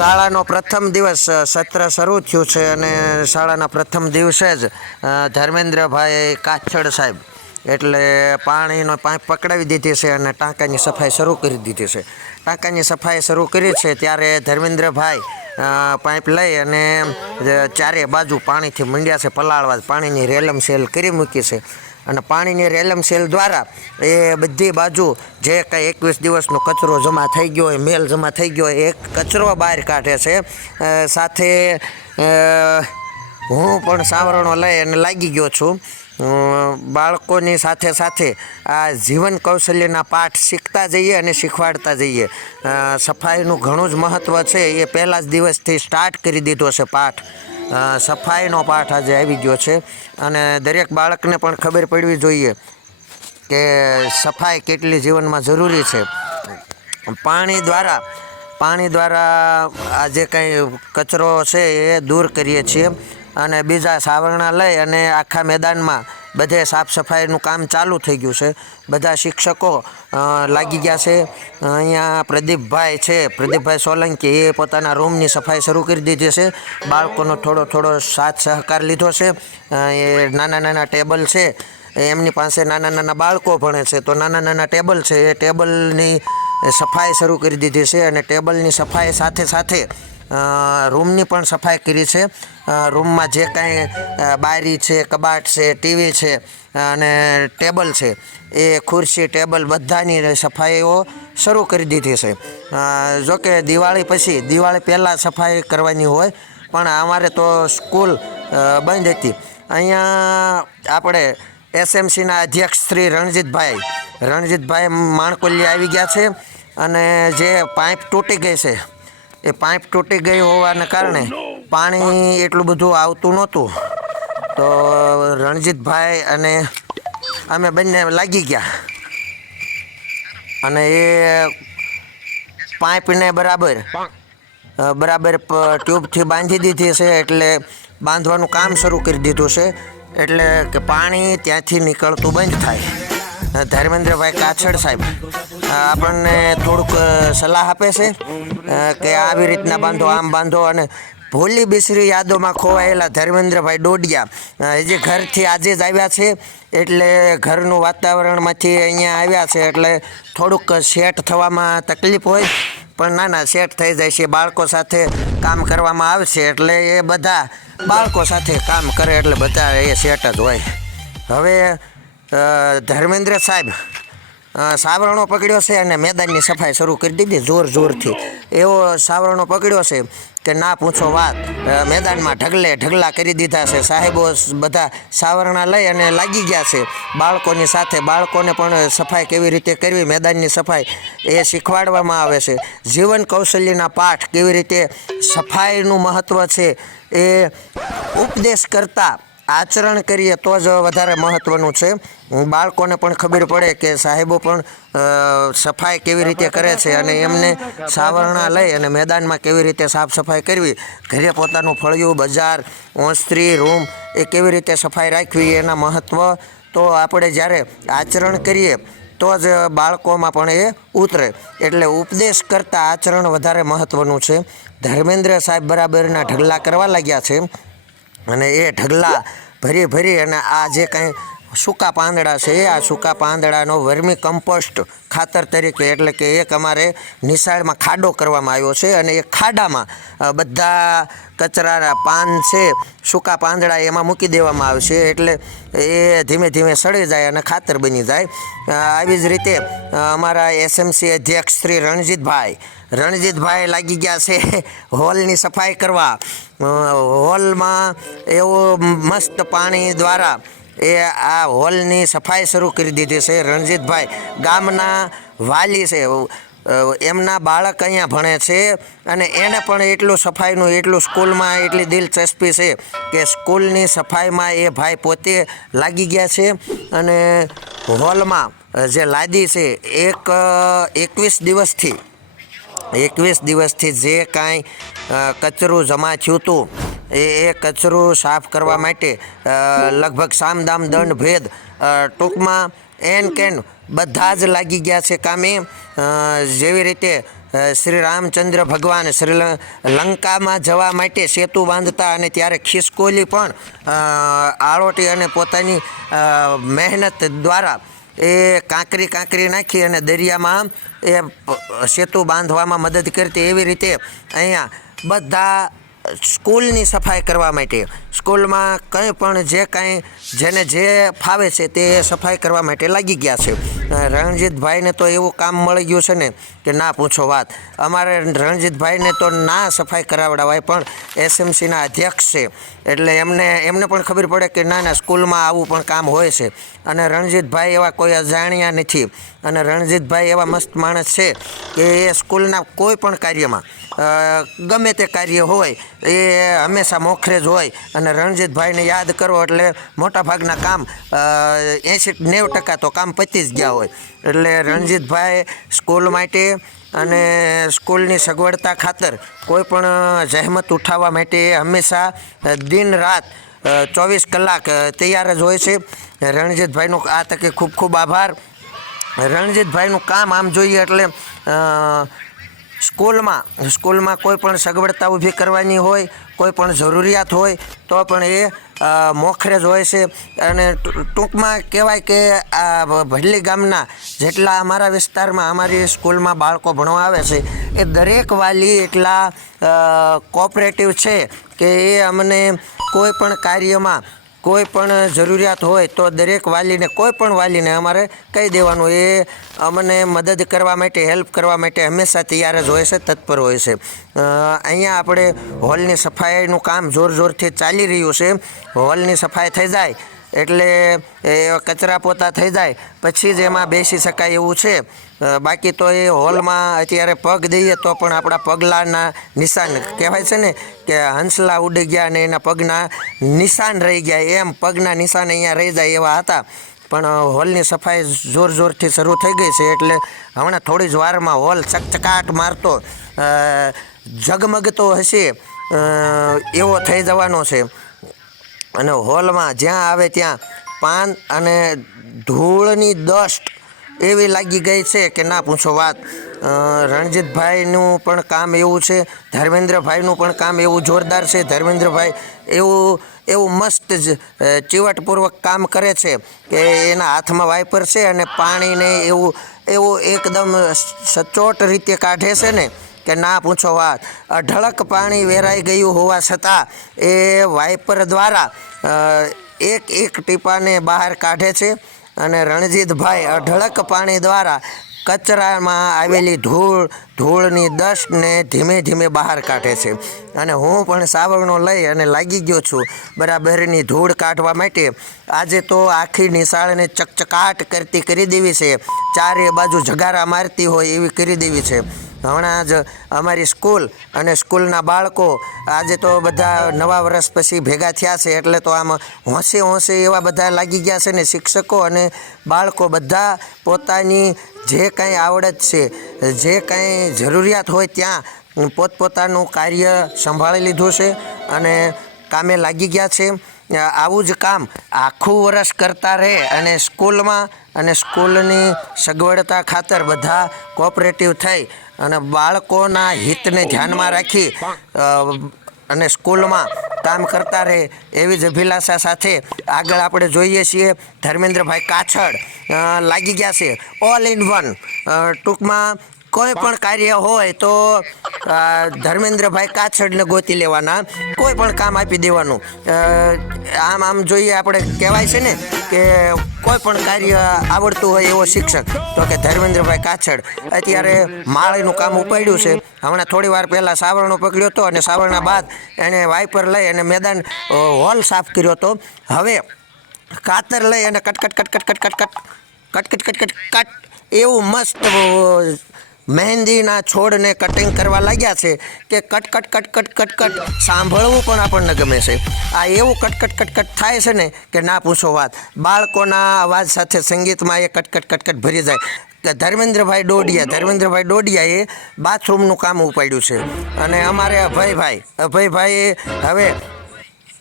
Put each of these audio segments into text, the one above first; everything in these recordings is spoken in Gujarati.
શાળાનો પ્રથમ દિવસ સત્ર શરૂ થયું છે અને શાળાના પ્રથમ દિવસે જ ધર્મેન્દ્રભાઈ કાછડ સાહેબ એટલે પાણીનો પાઇપ પકડાવી દીધી છે અને ટાંકાની સફાઈ શરૂ કરી દીધી છે. ટાંકાની સફાઈ શરૂ કરી છે ત્યારે ધર્મેન્દ્રભાઈ પાઇપ લઈ અને ચારે બાજુ પાણીથી મંડ્યા છે, પલાળવા પાણીની રેલમ સેલ કરી મૂકી છે. અને પાણીની રેલમ સેલ દ્વારા એ બધી બાજુ જે કંઈ એકવીસ દિવસનો કચરો જમા થઈ ગયો હોય, મેલ જમા થઈ ગયો હોય એ કચરો બહાર કાઢે છે. સાથે હું પણ સાવરણો લઈ અને લાગી ગયો છું. બાળકોની સાથે સાથે આ જીવન કૌશલ્યના પાઠ શીખતા જઈએ અને શીખવાડતા જઈએ. સફાઈનું ઘણું જ મહત્ત્વ છે. એ પહેલા જ દિવસથી સ્ટાર્ટ કરી દીધો છે પાઠ. સફાઈનો પાઠ આજે આવી ગયો છે. અને દરેક બાળકને પણ ખબર પડવી જોઈએ કે સફાઈ કેટલી જીવનમાં જરૂરી છે. પાણી દ્વારા પાણી દ્વારા આ જે કંઈ કચરો છે એ દૂર કરીએ છીએ. અને બીજા સાવરણા લઈ અને આખા મેદાનમાં બધે સાફ સફાઈનું કામ ચાલુ થઈ ગયું છે. બધા શિક્ષકો લાગી ગયા છે. અહીંયા પ્રદીપભાઈ છે. પ્રદીપભાઈ સોલંકી એ પોતાના રૂમની સફાઈ શરૂ કરી દીધી છે. બાળકોનો થોડો થોડો સાથ સહકાર લીધો છે. એ નાના નાના ટેબલ છે. એમની પાસે નાના નાના બાળકો ભણે છે. તો નાના નાના ટેબલ છે. એ ટેબલની સફાઈ શરૂ કરી દીધી છે અને ટેબલની સફાઈ સાથે સાથે રૂમની પણ સફાઈ કરી છે. રૂમમાં જે કાંઈ બારી છે, કબાટ છે, ટીવી છે અને ટેબલ છે, એ ખુરશી, ટેબલ બધાની સફાઈઓ શરૂ કરી દીધી છે. જોકે દિવાળી પછી, દિવાળી પહેલાં સફાઈ કરવાની હોય, પણ અમારે તો સ્કૂલ બંધ હતી. અહીંયા આપણે એસએમસીના અધ્યક્ષ શ્રી રણજીતભાઈ રણજીતભાઈ માણકોલી આવી ગયા છે, અને જે પાઇપ તૂટી ગઈ છે એ પાઇપ તૂટી ગઈ હોવાને કારણે પાણી એટલું બધું આવતું નહોતું. તો રણજીતભાઈ અને અમે બંને લાગી ગયા. અને એ પાઇપને બરાબર બરાબર ટ્યુબથી બાંધી દીધી છે એટલે બાંધવાનું કામ શરૂ કરી દીધું છે. એટલે કે પાણી ત્યાંથી નીકળતું બંધ થાય. ધર્મેન્દ્રભાઈ કાછડ સાહેબ આપણને થોડુંક સલાહ આપે છે કે આવી રીતના બાંધો, આમ બાંધો અને ભૂલી બિસરી યાદોમાં ખોવાયેલા ધર્મેન્દ્રભાઈ ડોડિયા એ જે ઘરથી આજે જ આવ્યા છે, એટલે ઘરનું વાતાવરણમાંથી અહીંયા આવ્યા છે, એટલે થોડુંક સેટ થવામાં તકલીફ હોય, પણ ના ના સેટ થઈ જાય છે, બાળકો સાથે કામ કરવામાં આવશે એટલે એ બધા બાળકો સાથે કામ કરે, એટલે બધા એ સેટ જ હોય. હવે ધર્મેન્દ્ર સાહેબ સાવરણો પકડ્યો છે અને મેદાનની સફાઈ શરૂ કરી દીધી જોર જોરથી. એવો સાવરણો પકડ્યો છે કે ના પૂછો વાત. મેદાનમાં ઢગલે ઢગલા કરી દીધા છે. સાહેબો બધા સાવરણા લઈ અને લાગી ગયા છે. બાળકોની સાથે બાળકોને પણ સફાઈ કેવી રીતે કરવી, મેદાનની સફાઈ એ શીખવાડવામાં આવે છે. જીવન કૌશલ્યના પાઠ કેવી રીતે સફાઈનું મહત્ત્વ છે એ ઉપદેશ કરતાં આચરણ કરીએ તો જ વધારે મહત્ત્વનું છે. બાળકોને પણ ખબર પડે કે સાહેબો પણ સફાઈ કેવી રીતે કરે છે અને એમને સાવરણા લઈ અને મેદાનમાં કેવી રીતે સાફ સફાઈ કરવી, ઘરે પોતાનું ફળિયું, બજાર, ઓસ્ત્રી, રૂમ એ કેવી રીતે સફાઈ રાખવી એના મહત્ત્વ તો આપણે જ્યારે આચરણ કરીએ તો જ બાળકોમાં પણ એ ઉતરે. એટલે ઉપદેશ કરતાં આચરણ વધારે મહત્ત્વનું છે. ધર્મેન્દ્ર સાહેબ બરાબરના ઢગલા કરવા લાગ્યા છે. અને એ ઢગલા ભરી ભરી અને આ જે કાંઈ સૂકા પાંદડા છે. આ સૂકા પાંદડાનો વર્મી કમ્પોસ્ટ ખાતર તરીકે એટલે કે એક અમારે નિશાળમાં ખાડો કરવામાં આવ્યો છે અને એ ખાડામાં બધા કચરાના પાન છે, સૂકા પાંદડા એમાં મૂકી દેવામાં આવશે એટલે એ ધીમે ધીમે સડી જાય અને ખાતર બની જાય. આવી જ રીતે અમારા એસએમસી અધ્યક્ષ શ્રી રણજીતભાઈ રણજીતભાઈ લાગી ગયા છે હોલની સફાઈ કરવા. હોલમાં એવું મસ્ત પાણી દ્વારા એ આ હોલની સફાઈ શરૂ કરી દીધી છે. રણજીતભાઈ ગામના વાલી છે. એમના બાળક અહીંયા ભણે છે અને એને પણ એટલું સફાઈનું, એટલું સ્કૂલમાં એટલી દિલચસ્પી છે કે સ્કૂલની સફાઈમાં એ ભાઈ પોતે લાગી ગયા છે અને હોલમાં જે લાદી છે એક એકવીસ દિવસથી એકવીસ દિવસથી જે કાંઈ કચરું જમા થયું હતું એ એ કચરું સાફ કરવા માટે લગભગ સામદામ દંડ ભેદ ટૂંકમાં એન કેન બધા જ લાગી ગયા છે કામે. જેવી રીતે શ્રી રામચંદ્ર ભગવાન શ્રી લંકામાં જવા માટે સેતુ બાંધતા અને ત્યારે ખિસકોલી પણ આળોટી અને પોતાની મહેનત દ્વારા એ કાંકરી કાંકરી નાખી અને દરિયામાં એ સેતુ બાંધવામાં મદદ કરતી. એવી રીતે અહીંયા બધા સ્કૂલની સફાઈ કરવા માટે. સ્કૂલમાં કંઈ પણ જે કાંઈ, જેને જે ફાવે છે તે સફાઈ કરવા માટે લાગી ગયા છે. રણજીતભાઈને તો એવું કામ મળી ગયું છે ને કે ના પૂછો વાત. અમારે રણજીતભાઈને તો ના સફાઈ કરાવડાવાય પણ એસએમસીના અધ્યક્ષ છે. એટલે એમને એમને પણ ખબર પડે કે ના ના, સ્કૂલમાં આવું પણ કામ હોય છે. અને રણજીતભાઈ એવા કોઈ અજાણ્યા નથી. અને રણજીતભાઈ એવા મસ્ત માણસ છે કે એ સ્કૂલના કોઈ પણ કાર્યમાં ગમે તે કાર્ય હોય, એ હંમેશા મોખરે જ હોય. અને રણજીતભાઈને યાદ કરો એટલે મોટાભાગના કામ એંસી નેવ ટકા તો કામ પતી જ ગયા હોય. એટલે રણજીતભાઈ સ્કૂલ માટે અને સ્કૂલની સગવડતા ખાતર કોઈ પણ જહેમત ઉઠાવવા માટે હંમેશા દિન રાત ચોવીસ કલાક તૈયાર જ હોય છે. રણજીતભાઈનો આ તકે ખૂબ ખૂબ આભાર. રણજીતભાઈનું કામ આમ જોઈએ એટલે સ્કૂલમાં સ્કૂલમાં કોઈ પણ સગવડતા ઊભી કરવાની હોય, કોઈ પણ જરૂરિયાત હોય, તો પણ એ મોખરે જ હોય છે. અને ટૂંકમાં કહેવાય કે આ ભડલી ગામના જેટલા અમારા વિસ્તારમાં અમારી સ્કૂલમાં બાળકો ભણવા આવે છે, એ દરેક વાલી એટલા કોઓપરેટિવ છે કે એ અમને કોઈ પણ કાર્યમાં કોઈ પણ જરૂરિયાત હોય તો દરેક વાલીને, કોઈ પણ વાલીને અમારે કહી દેવાનું. એ અમને મદદ કરવા માટે, હેલ્પ કરવા માટે હંમેશા તૈયાર જ હોય છે, તત્પર હોય છે. અહીંયા આપણે હોલની સફાઈનું કામ જોર જોરથી ચાલી રહ્યું છે. હોલની સફાઈ થઈ જાય એટલે એ કચરા પોતા થઈ જાય. પછી જ એમાં બેસી શકાય એવું છે. બાકી તો એ હોલમાં અત્યારે પગ દઈએ તો પણ આપણા પગલાંના નિશાન કહેવાય છે ને કે હંસલા ઉડી ગયા ને એના પગના નિશાન રહી ગયા. એમ પગના નિશાન અહીંયા રહી જાય એવા હતા. પણ હોલની સફાઈ જોર જોરથી શરૂ થઈ ગઈ છે એટલે હમણાં થોડી જ વારમાં હોલ ચકચકાટ મારતો ઝગમગતો હશે એવો થઈ જવાનો છે. અને હોલમાં જ્યાં આવે ત્યાં પાન અને ધૂળની દસ્ટ એવી લાગી ગઈ છે કે ના, પૂછો વાત. રણજીતભાઈનું પણ કામ એવું છે, ધર્મેન્દ્રભાઈનું પણ કામ એવું જોરદાર છે. ધર્મેન્દ્રભાઈ એવું એવું મસ્ત જ ચીવટપૂર્વક કામ કરે છે કે એના હાથમાં વાઇપર છે અને પાણીને એવું એવું એકદમ સચોટ રીતે કાઢે છે ને કે ના, પૂછો વાત. અઢળક પાણી વેરાઈ ગયું હોવા છતાં એ વાઇપર દ્વારા એક એક ટીપાને બહાર કાઢે છે. અને રણજીતભાઈ અઢળક પાણી દ્વારા કચરામાં આવેલી ધૂળ, ધૂળની દસ્ટને ધીમે ધીમે બહાર કાઢે છે. અને હું પણ સાવરણો લઈ અને લાગી ગયો છું બરાબરની ધૂળ કાઢવા માટે. આજે તો આખી નિશાળને ચકચકાટ કરતી કરી દેવી છે. ચારે બાજુ જગારા મારતી હોય એવી કરી દેવી છે. હમણાં જ અમારી સ્કૂલ અને સ્કૂલના બાળકો આજે તો બધા નવા વર્ષ પછી ભેગા થયા છે, એટલે તો આમ હોંશે હોંશે એવા બધા લાગી ગયા છે ને શિક્ષકો અને બાળકો બધા પોતાની જે કાંઈ આવડત છે, જે કાંઈ જરૂરિયાત હોય ત્યાં પોતપોતાનું કાર્ય સંભાળી લીધું છે અને કામે લાગી ગયા છે. આવું જ કામ આખું વર્ષ કરતા રહે અને સ્કૂલમાં અને સ્કૂલની સગવડતા ખાતર બધા કોઓપરેટિવ થઈ અને બાળકોના હિતને ધ્યાનમાં રાખી અને સ્કૂલમાં કામ કરતા રહે એવી જ અભિલાષા સાથે આગળ આપણે જોઈએ છીએ. ધર્મેન્દ્રભાઈ કાછડ લાગી ગયા છે. ઓલ ઇન વન ટૂંકમાં કોઈ પણ કાર્ય હોય તો ધર્મેન્દ્રભાઈ કાછડને ગોતી લેવાના કોઈ પણ કામ આપી દેવાનું આમ આમ જોઈએ આપણે કહેવાય છે ને કે કોઈ પણ કાર્ય આવડતું હોય એવો શિક્ષક તો કે ધર્મેન્દ્રભાઈ કાછડ અત્યારે માળીનું કામ ઉપાડ્યું છે હમણાં થોડી વાર પહેલાં સાવરણો પકડ્યો હતો અને સાવરણા બાદ એણે વાઇપર લઈ અને મેદાન હોલ સાફ કર્યો હતો હવે કાતર લઈ અને કટકટ કટકટ કટકટ કટકટ કટકટ કટ એવું મસ્ત મહેંદીના છોડને કટિંગ કરવા લાગ્યા છે કે cut cut cut cut cut cut. સાંભળવું પણ આપણને ગમે છે. આ એવું કટ કટ કટ કટ થાય છે ને કે ના પૂછો વાત. બાળકોના અવાજ સાથે સંગીતમાં એ કટ કટ કટ કટ ભરી જાય. કે ધર્મેન્દ્રભાઈ ડોડિયા, ધર્મેન્દ્રભાઈ ડોડિયાએ બાથરૂમનું કામ ઉપાડ્યું છે. અને અમારે અભયભાઈ, અભયભાઈએ હવે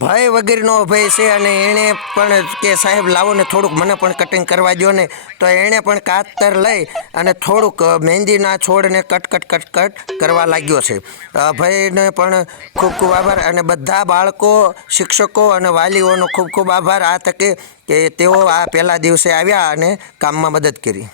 ભય વગેરેનો ભય છે અને એણે પણ કે સાહેબ, લાવો ને થોડુંક, મને પણ કટિંગ કરવા દો ને. તો એણે પણ કાતર લઈ અને થોડુંક મહેંદીના છોડને કટ કટ કટ કટ કરવા લાગ્યો છે. ભયને પણ ખૂબ ખૂબ આભાર અને બધા બાળકો, શિક્ષકો અને વાલીઓનો ખૂબ ખૂબ આભાર આ તકે કે તેઓ આ પહેલા દિવસે આવ્યા અને કામમાં મદદ કરી.